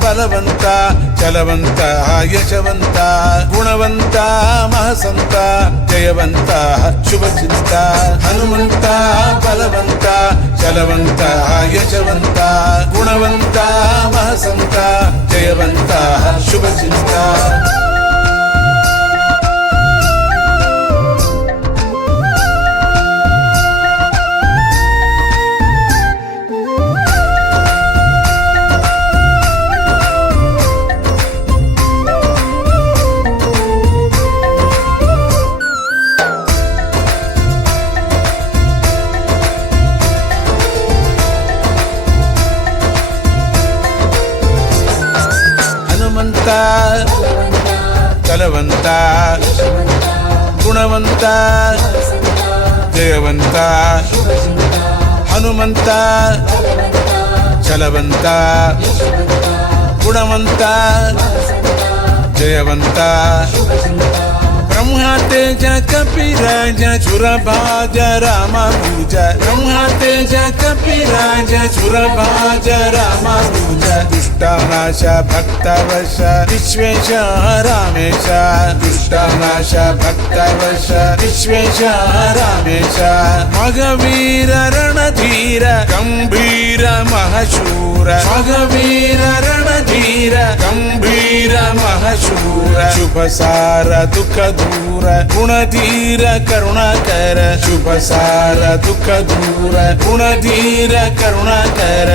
ಬಲವಂತ ಚಲವಂತ ಯಶವಂತ ಗುಣವಂತ ಮಹಸಂತ ಜಯವಂತ ಶುಭಚಿಂತ ಹನುಮಂತ ಬಲವಂತ ಚಲವಂತ ಯಶವಂತ ಗುಣವಂತ ಮಹಸಂತ ಜಯವಂತ ಶುಭಚಿಂತ ಚಲವಂತ ಗುಣವಂತ ಜಯವಂತ ಹನುಮಂತ ಚಲವಂತ ಗುಣವಂತ ಜಯವಂತ ಬ್ರಹ್ಮ ತೇಜ ಕಪಿರಾಜ ಸುರಭಾಜ ರಾಮಭುಜ ಬ್ರಹ್ಮ ತೇಜ ಕಪಿರಾಜ ಸುರಭಾಜ ರಾಮಭುಜ ದುಷ್ಟನಾಶ ಭಕ್ತವಶ ವಿಶ್ವೇಶ ರಾಮೇಶ ದುಷ್ಟನಾಶ ಭಕ್ತವಶ ವಿಶ್ವೇಶ ರಾಮೇಶ ಮಗವೀರ ರಣಧೀರ ಗಂಭೀರ ಮಹಶೂರ ಮಗವೀರ ರಣಧೀರ ಗಂಭೀರ ಮಹಶೂರ ಶುಭಸಾರ ದುಃಖ ದೂರ ಗುಣಧೀರ ಕರುಣಾಕರ ಶುಭಸಾರ ದುಃಖ ದೂರ ಗುಣಧೀರ ಕರುಣಾಕರ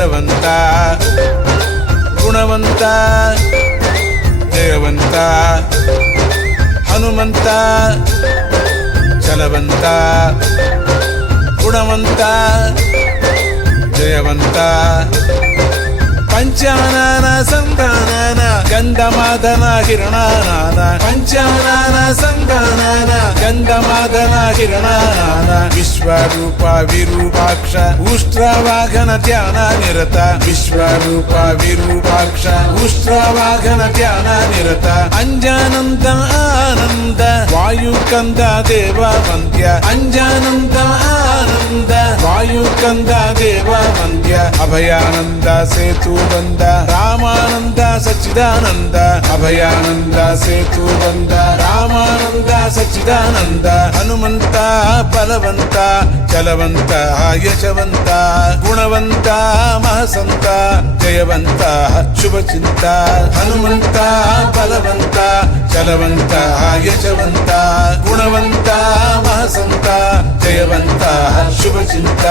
ಚಲವಂತ ಗುಣವಂತ ಜಯವಂತ ಹನುಮಂತ ಚಲವಂತ ಗುಣವಂತ ಜಯವಂತ ಪಂಚಾನನ ಸಂಧಾನನ ಗಂಧಮಾದನ ಕಿರಣಾನನ ಪಂಚಾನನ ಸಂಧಾನನ ಗಂಧಮಾದನ ಕಿರಣಾನನ ವಿಶ್ವರೂಪ ವಿರೂಪಾಕ್ಷ ಉಷ್ಟ್ರವಾಹನ ಧ್ಯಾನ ನಿರತ ವಿಶ್ವರೂಪ ವಿರೂಪಾಕ್ಷ ಉಷ್ಟ್ರವಾಹನ ಧ್ಯಾನ ನಿರತ ಅಂಜಾನಂದ ಆನಂದ ವಾಯುಕಂದ ದೇವ ವಂದ್ಯ ಅಂಜಾನಂದ ಆನಂದ ವಾಯುಕಂದ ದೇವ ವಂದ್ಯ ಅಭಯಾನಂದ ಸೇತು ಬಂದ ರಾಮಾನಂದ ಸಚ್ಚಿದಾನಂದ ಅಭಯಾನಂದ ಸೇತು ಬಂದ ರಾಮಾನಂದ ಸಚ್ಚಿದಾನಂದ ಹನುಮಂತ ಬಲವಂತ ಚಲವಂತ ಯಶವಂತ ಗುಣವಂತ ಮಹಸಂತ ಜಯವಂತ ಶುಭಚಿಂತ ಹನುಮಂತ ಬಲವಂತ ಚಲವಂತ ಯಶವಂತ ಗುಣವಂತ ಮಹಸಂತ ಜಯವಂತ ಶುಭಚಿಂತ